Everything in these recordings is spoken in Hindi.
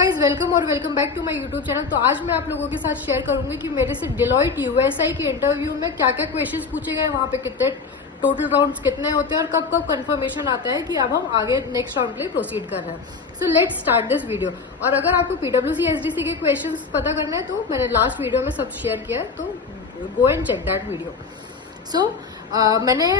गाइज वेलकम और welcome back to my YouTube channel. तो आज मैं आप लोगों के साथ शेयर करूंगी कि मेरे से डिलॉयट यूएसआई के इंटरव्यू में क्या क्या क्वेश्चंस पूछे गए, वहां पे कितने टोटल राउंड्स कितने होते हैं और कब कब कंफर्मेशन आता है कि अब हम आगे नेक्स्ट राउंड के लिए प्रोसीड कर रहे हैं। So let's start this video. और अगर आपको पीडब्ल्यूसी एसडीसी के क्वेश्चन पता करने हैं तो मैंने लास्ट वीडियो में सब शेयर किया है, तो go and check that video. मैंने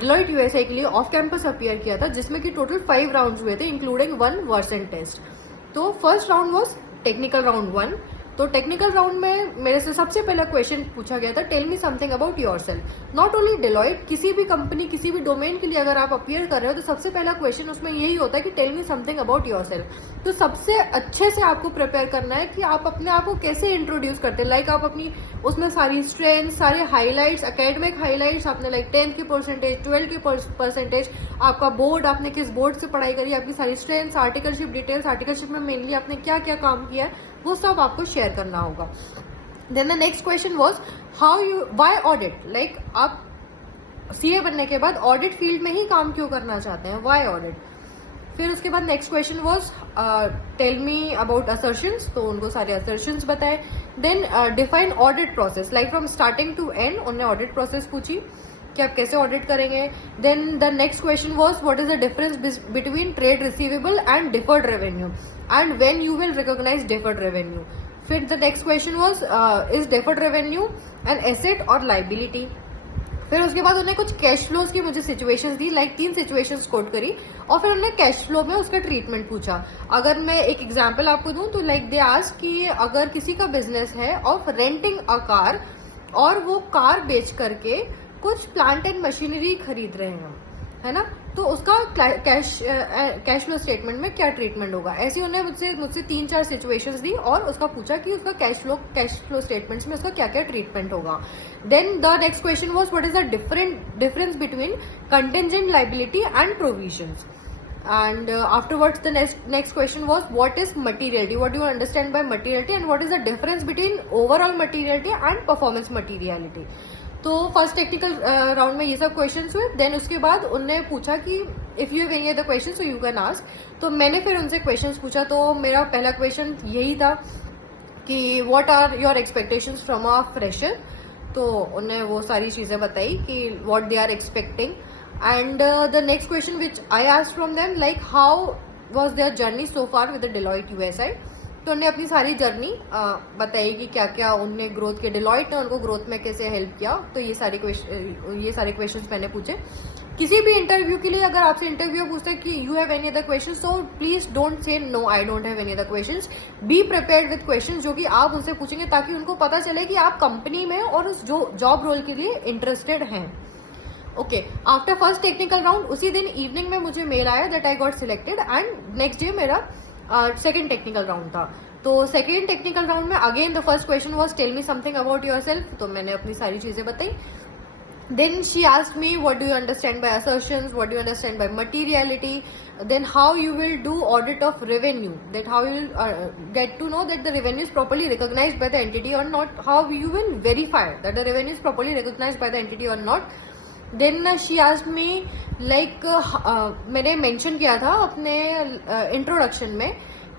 डिलॉयट यूएसआई के लिए ऑफ कैंपस अपीयर किया था, जिसमें कि टोटल 5 राउंड्स हुए थे इंक्लूडिंग 1 वर्सन टेस्ट। तो first round was technical round 1। तो टेक्निकल राउंड में मेरे से सबसे पहला क्वेश्चन पूछा गया था, tell me something about yourself. Not only Deloitte, किसी भी कंपनी किसी भी डोमेन के लिए अगर आप अपीयर कर रहे हो तो सबसे पहला क्वेश्चन उसमें यही होता है कि tell me something about yourself. तो सबसे अच्छे से आपको प्रिपेयर करना है कि आप अपने आप को कैसे इंट्रोड्यूस करते हैं। लाइक आप अपनी उसमें सारी स्ट्रेंथ, सारे हाईलाइट्स, एकेडमिक हाईलाइट्स, आपने लाइक 10th की परसेंटेज, 12th की परसेंटेज, आपका बोर्ड, आपने किस बोर्ड से पढ़ाई करी, आपकी सारी स्ट्रेंथ्स, आर्टिकलशिप डिटेल्स, आर्टिकलशिप में मेनली आपने क्या क्या काम किया है वो सब आपको शेयर करना होगा। Then the next question was why audit. Like आप सीए बनने के बाद ऑडिट फील्ड में ही काम क्यों करना चाहते हैं, व्हाई ऑडिट। फिर उसके बाद next question was tell me about assertions. तो उनको सारे असर्शंस बताए। Then define audit process, like from starting to end उन्होंने ऑडिट प्रोसेस पूछी कि आप कैसे ऑडिट करेंगे। Then the next question was what is the difference between trade receivable and deferred revenue and when you will recognize deferred revenue. फिर the next question was is deferred revenue an asset और लाइबिलिटी। फिर उसके बाद उन्होंने कुछ कैश फ्लोज की मुझे सिचुएशंस दी, लाइक 3 सिचुएशंस कोट करी और फिर उन्होंने कैश फ्लो में उसका ट्रीटमेंट पूछा। अगर मैं एक एग्जांपल आपको दूं तो लाइक दे आस्क कि अगर किसी का बिजनेस है ऑफ रेंटिंग अ कार और वो कार बेच करके कुछ प्लांट एंड मशीनरी खरीद रहे हैं, है ना, तो उसका कैश फ्लो स्टेटमेंट में क्या ट्रीटमेंट होगा। ऐसे उन्होंने मुझसे 3-4 सिचुएशंस दी और उसका पूछा कि उसका कैश फ्लो स्टेटमेंट्स में उसका क्या क्या ट्रीटमेंट होगा। Then the next question was what is the difference between contingent liability and provisions. And afterwards the next question was what is materiality, what do you understand by materiality and what is the difference between overall materiality and performance materiality। तो फर्स्ट टेक्निकल राउंड में ये सब क्वेश्चंस हुए। देन उसके बाद उनने पूछा कि if you have any other question so you can ask. तो मैंने फिर उनसे क्वेश्चंस पूछा। तो मेरा पहला क्वेश्चन यही था कि what are your expectations from a fresher. तो उन्हें वो सारी चीजें बताई कि what they are expecting. And the next question which I asked from them, like how was their journey so far with the Deloitte USI। तो उन्होंने अपनी सारी जर्नी बताई कि क्या क्या उनने ग्रोथ के, डिलॉयट ने उनको ग्रोथ में कैसे हेल्प किया। तो ये सारे क्वेश्चंस मैंने पूछे। किसी भी इंटरव्यू के लिए अगर आपसे इंटरव्यू पूछता है कि you have any other question, so please don't say no I don't have any other questions. Be prepared with questions जो कि आप उनसे पूछेंगे ताकि उनको पता चले कि आप कंपनी में और उस जो जॉब रोल के लिए इंटरेस्टेड हैं। Okay, after first technical round उसी दिन इवनिंग में मुझे मेल आया that I got selected and next day मेरा सेकंड टेक्निकल राउंड था। तो सेकंड टेक्निकल राउंड में again the first question was tell me something about yourself. तो मैंने अपनी सारी चीजें बताई। Then she asked me what do you understand by assertions, what do you understand by materiality, then how you will do audit of revenue, that how you will get to know that the revenue is properly recognized by the entity or not, how you will verify that the revenue is properly recognized by the entity or not। Then she asked me like मैंने mention किया था अपने introduction में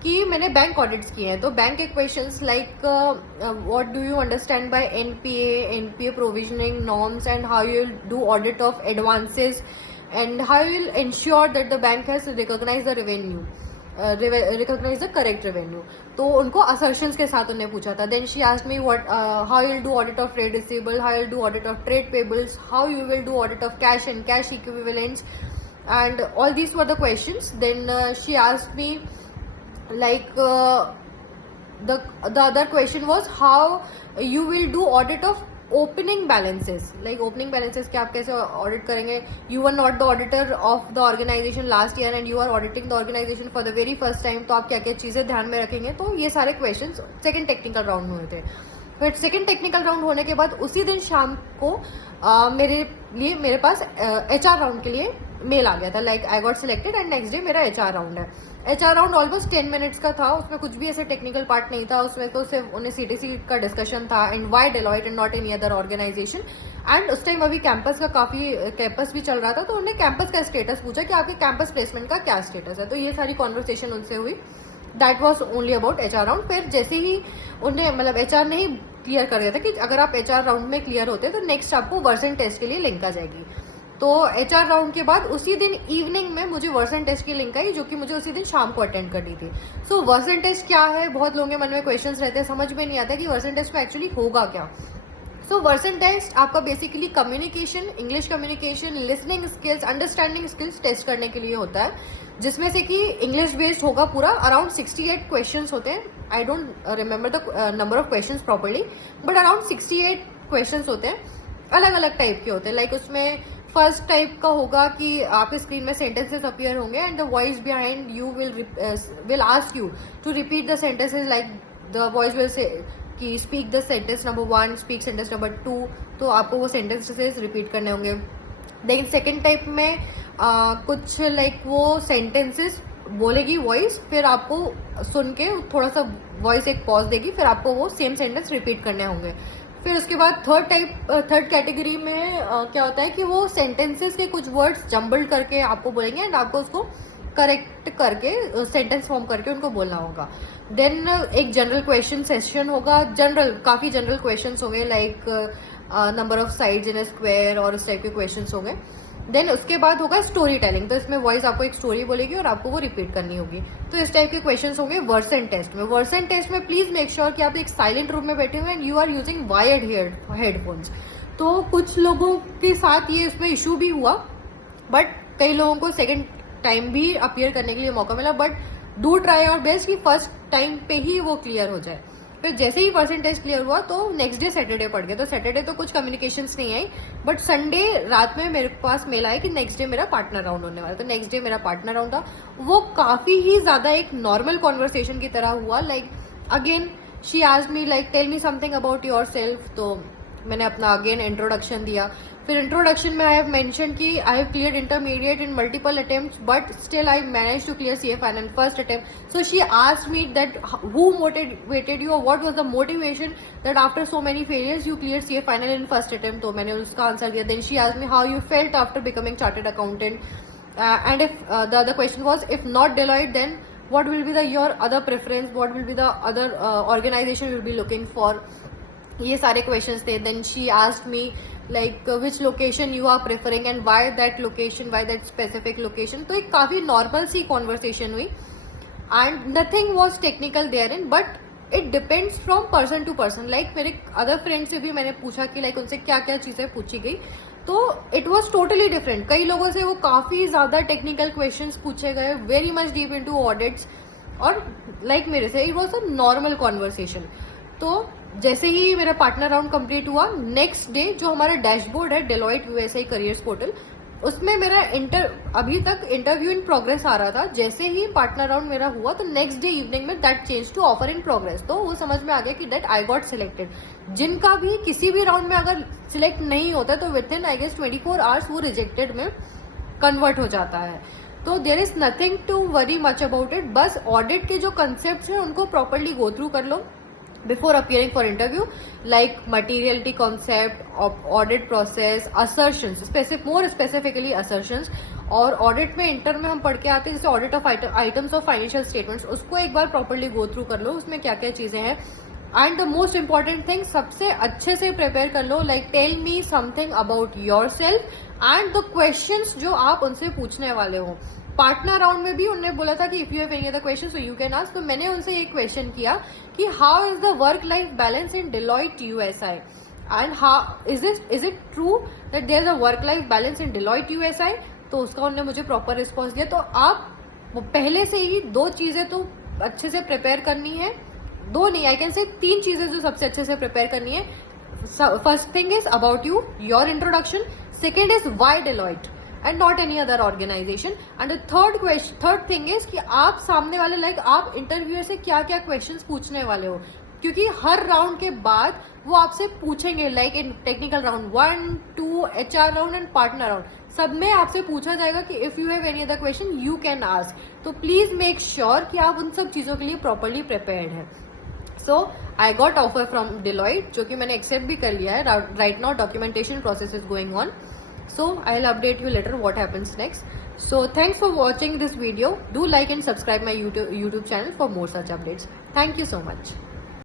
कि मैंने बैंक ऑडिट्स किए हैं। तो बैंक के questions like what do you understand by NPA provisioning norms and how you will do audit of advances and how you will ensure that the bank has recognise the revenue, recognise the correct revenue. तो उनको असर्शंस के साथ उन्हें पूछा था। Then she asked me what how you will do audit of trade receivable, how you will do audit of trade payables, how you will do audit of cash and cash equivalents and all these were the questions. Then she asked me like the other question was how you will do audit of opening balances, like opening balances के आप कैसे audit करेंगे। you were not the auditor of the organization last year and you are auditing the organization for the very first time, तो आप क्या क्या चीजें ध्यान में रखेंगे। तो ये सारे questions सेकेंड टेक्निकल राउंड में हुए थे। फिर सेकेंड टेक्निकल राउंड होने के बाद उसी दिन शाम को मेरे पास HR राउंड के लिए मेल आ गया था, like I got selected and next day मेरा HR राउंड है। HR राउंड ऑलमोस्ट 10 मिनट्स का था, उसमें कुछ भी ऐसे टेक्निकल पार्ट नहीं था, उसमें तो सिर्फ उन्हें CTC का डिस्कशन था and why Deloitte and not any other organisation. And उस टाइम अभी कैंपस का काफी कैंपस भी चल रहा था, तो उन्होंने कैंपस का स्टेटस पूछा कि आपके कैंपस प्लेसमेंट का क्या स्टेटस है। तो ये सारी कॉन्वर्सेशन उनसे हुई। That was only about HR round. फिर जैसे ही उन्हें मतलब HR ने ही क्लियर कर दिया था कि अगर आप HR राउंड में क्लियर होते तो नेक्स्ट आपको वर्सन टेस्ट के लिए लिंक आ जाएगी। तो HR राउंड के बाद उसी दिन इवनिंग में मुझे वर्सन टेस्ट की लिंक आई, जो कि मुझे उसी दिन शाम को अटेंड करनी थी। सो वर्सन टेस्ट क्या है, बहुत लोगों के मन में क्वेश्चंस रहते हैं, समझ में नहीं आता कि वर्सन टेस्ट में एक्चुअली होगा क्या। सो वर्सन टेस्ट आपका basically communication, English communication, listening skills, understanding skills test करने के लिए होता है, जिसमें से कि इंग्लिश बेस्ड होगा पूरा। अराउंड 68 क्वेश्चंस होते हैं। I don't remember the number of questions properly, but around 68 questions होते हैं, अलग अलग टाइप के होते हैं। लाइक उसमें फर्स्ट टाइप का होगा कि आपके स्क्रीन में सेंटेंसेस अपीयर होंगे and the voice behind you will ask you to repeat the sentences, like the voice will say कि speak the sentence number 1, speak sentence number 2, तो आपको वो सेंटेंसेस रिपीट करने होंगे। लेकिन सेकेंड टाइप में कुछ लाइक वो सेंटेंसेस बोलेगी वॉइस, फिर आपको सुन के थोड़ा सा वॉइस एक पॉज देगी, फिर आपको वो सेम सेंटेंस रिपीट करने होंगे। फिर उसके बाद थर्ड कैटेगरी में क्या होता है कि वो सेंटेंसेस के कुछ वर्ड्स जम्बल्ड करके आपको बोलेंगे एंड आपको उसको करेक्ट करके सेंटेंस फॉर्म करके उनको बोलना होगा। देन एक जनरल क्वेश्चन सेशन होगा, काफी जनरल क्वेश्चंस होंगे, like number of sides in a square और इस टाइप के क्वेश्चंस होंगे। देन उसके बाद होगा स्टोरी टेलिंग, तो इसमें वॉइस आपको एक स्टोरी बोलेगी और आपको वो रिपीट करनी होगी। तो इस टाइप के क्वेश्चंस होंगे वर्सन टेस्ट में। वर्सन टेस्ट में प्लीज मेक श्योर कि आप एक साइलेंट रूम में बैठे हुए and you are using wired headphones. तो कुछ लोगों के साथ ये इसमें इशू भी हुआ, बट कई लोगों को सेकेंड टाइम भी अपीयर करने के लिए मौका मिला, but do try your best कि फर्स्ट टाइम पे ही वो क्लियर हो जाए। फिर जैसे ही वर्सन टेस्ट क्लियर हुआ तो नेक्स्ट डे सैटरडे पड़ गया। तो सैटरडे तो कुछ कम्युनिकेशंस नहीं आई, बट संडे रात में मेरे पास मेल आया कि नेक्स्ट डे मेरा पार्टनर राउंड होने वाला है। तो नेक्स्ट डे मेरा पार्टनर राउंड था। वो काफी ही ज्यादा एक नॉर्मल कॉन्वर्सेशन की तरह हुआ। Like again she asked me like tell me something about your self, तो मैंने अपना अगेन इंट्रोडक्शन दिया। फिर इंट्रोडक्शन में आई हैव मेंशन कि I have cleared intermediate in multiple attempts but still I manage to clear CA final in first attempt. So she asked me that who motivated you और what was the motivation that after so many failures you clear CA final in first attempt. तो मैंने उसका आंसर दिया। Then she asked me how you felt after becoming chartered accountant and if the other question was if not Deloitte then what will be your other preference, what will be the other organization you will be looking for, ये सारे क्वेश्चंस थे। Then she asked me like which location you are preferring and why that location, why that specific location. तो एक काफी नॉर्मल सी कॉन्वर्सेशन हुई and nothing was technical there in, but it depends from person to person. Like मेरे अदर फ्रेंड से भी मैंने पूछा कि लाइक उनसे क्या क्या चीजें पूछी गई, तो इट वॉज टोटली डिफरेंट। कई लोगों से वो काफी ज्यादा टेक्निकल क्वेश्चंस पूछे गए, very much deep into audits, और लाइक मेरे से it was a normal conversation. तो जैसे ही मेरा पार्टनर राउंड कंप्लीट हुआ, नेक्स्ट डे जो हमारा डैशबोर्ड है Deloitte USA करियर्स पोर्टल, उसमें मेरा अभी तक इंटरव्यू इन प्रोग्रेस आ रहा था। जैसे ही पार्टनर राउंड मेरा हुआ तो नेक्स्ट डे इवनिंग में that change to offer in progress. तो वो समझ में आ गया कि दैट आई गॉट सिलेक्टेड। जिनका भी किसी भी राउंड में अगर सिलेक्ट नहीं होता तो within I guess 24 hours वो रिजेक्टेड में कन्वर्ट हो जाता है। तो there is nothing to worry much about it. बस ऑडिट के जो कंसेप्ट हैं उनको प्रॉपरली गो थ्रू कर लो before appearing for interview, like materiality concept, audit process, assertions, more specifically assertions। और ऑडिट में इंटर में हम पढ़ के आते हैं जैसे audit of items of financial statements, उसको एक बार प्रॉपरली गो थ्रू कर लो, उसमें क्या क्या चीजें हैं। And the most important thing, सबसे अच्छे से प्रिपेयर कर लो, like tell me something about your self and the questions जो आप उनसे पूछने वाले हो। पार्टनर राउंड में भी उन्होंने बोला था कि if you have any other question so you can ask. तो मैंने उनसे एक क्वेश्चन किया कि how is the work life balance in Deloitte USA and how is it true that there is a work life balance in Deloitte USA। तो उसका उन्होंने मुझे प्रॉपर रिस्पॉन्स दिया। तो आप पहले से ही दो चीजें तो अच्छे से प्रिपेयर करनी है, दो नहीं आई कैन से 3 चीजें जो सबसे अच्छे से प्रिपेयर करनी है। First thing is about you, your introduction. Second is why Deloitte and not any other organization, and the third thing is कि आप सामने वाले लाइक आप इंटरव्यूअर से क्या क्या क्वेश्चंस पूछने वाले हो, क्योंकि हर राउंड के बाद वो आपसे पूछेंगे like in technical round 1, 2, HR round and partner round, सब में आपसे पूछा जाएगा कि if you have any other question you can ask. तो प्लीज मेक श्योर कि आप उन सब चीजों के लिए प्रॉपरली प्रिपेयर्ड है। So I got offer from Deloitte, जो कि मैंने एक्सेप्ट भी कर लिया है। Right now documentation process is going on, so I'll update you later what happens next। So thanks for watching this video. Do like and subscribe my YouTube channel for more such updates. Thank you so much.